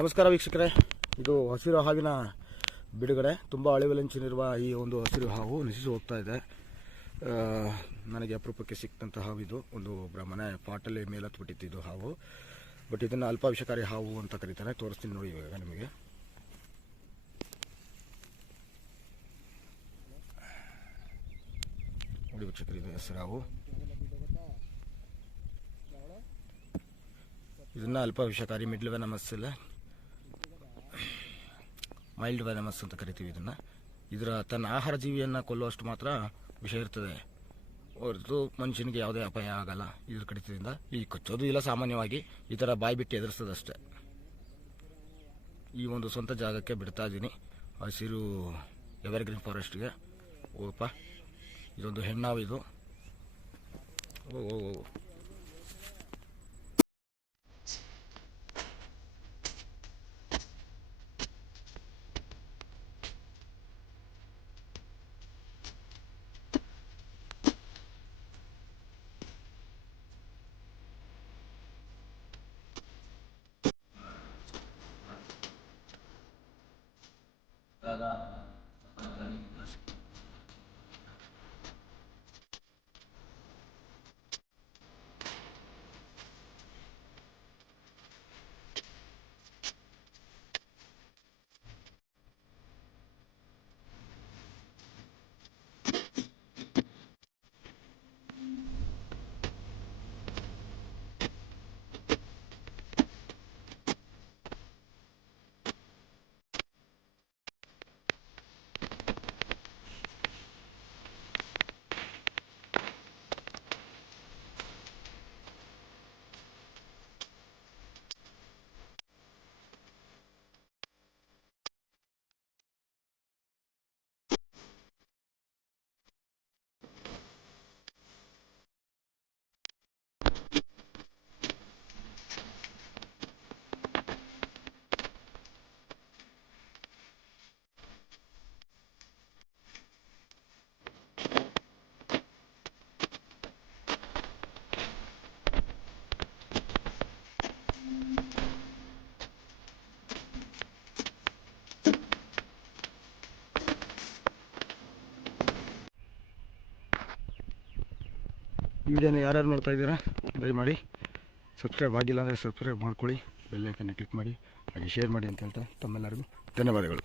ನಮಸ್ಕಾರ ವೀಕ್ಷಕರೇ. ಇದು ಹಸಿರು ಹಾವಿನ ಬಿಡುಗಡೆ. ತುಂಬ ಅಳಿವಲಂಚಿನಿರುವ ಈ ಒಂದು ಹಸಿರು ಹಾವು ನಶಿಸಿ ಹೋಗ್ತಾ ಇದೆ. ನನಗೆ ಅಪರೂಪಕ್ಕೆ ಸಿಕ್ತಂಥ ಹಾವಿದು ಒಂದು ಬ್ರ- ಮನೆ ಪಾಟಲ್ಲಿ ಇದು ಹಾವು. ಬಟ್ ಇದನ್ನು ಅಲ್ಪಾವಿಷಕಾರಿ ಹಾವು ಅಂತ ಕರೀತಾರೆ. ತೋರಿಸ್ತೀನಿ ನೋಡಿ ಇವಾಗ ನಿಮಗೆ. ನೋಡಿ ವೀಕ್ಷಕರು, ಇದು ಹೆಸರು ಹಾವು. ಇದನ್ನು ಅಲ್ಪವಿಷಕಾರಿ ಮಿಡ್ಲ್ ವೆನಮಸ್ ಇಲ್ಲ ಮೈಲ್ಡ್ ವೆನಮಸ್ ಅಂತ ಕರಿತೀವಿ ಇದನ್ನು. ಇದರ ತನ್ನ ಆಹಾರ ಜೀವಿಯನ್ನು ಕೊಲ್ಲುವಷ್ಟು ಮಾತ್ರ ವಿಷ ಇರ್ತದೆ. ಹೊರತು ಮನುಷ್ಯನಿಗೆ ಯಾವುದೇ ಅಪಾಯ ಆಗಲ್ಲ ಇದ್ರ ಕಡಿತದಿಂದ. ಈ ಕಚ್ಚೋದು ಇಲ್ಲ ಸಾಮಾನ್ಯವಾಗಿ, ಈ ಥರ ಬಾಯಿ ಬಿಟ್ಟು ಎದುರಿಸ್ತದಷ್ಟೆ ಈ ಒಂದು ಸ್ವಂತ ಜಾಗಕ್ಕೆ ಬಿಡ್ತಾ ಇದ್ದೀನಿ ಹಸಿರು ಎವರ್ಗ್ರೀನ್ ಫಾರೆಸ್ಟ್ಗೆ ಓಪ ಇದೊಂದು ಹೆಣ್ಣಾವು ಇದು ಓ ಓ. ಓ ವಿಡಿಯೋನ ಯಾರ್ಯಾರು ನೋಡ್ತಾ ಇದ್ದೀರಾ, ದಯಮಾಡಿ ಸಬ್ಸ್ಕ್ರೈಬ್ ಆಗಿಲ್ಲ ಅಂದರೆ ಸಬ್ಸ್ಕ್ರೈಬ್ ಮಾಡ್ಕೊಳ್ಳಿ ಬೆಲ್ಲೈಕನ್ನ ಕ್ಲಿಕ್ ಮಾಡಿ, ಹಾಗೆ ಶೇರ್ ಮಾಡಿ ಅಂತ ಹೇಳ್ತಾ ತಮ್ಮೆಲ್ಲರಿಗೂ ಧನ್ಯವಾದಗಳು.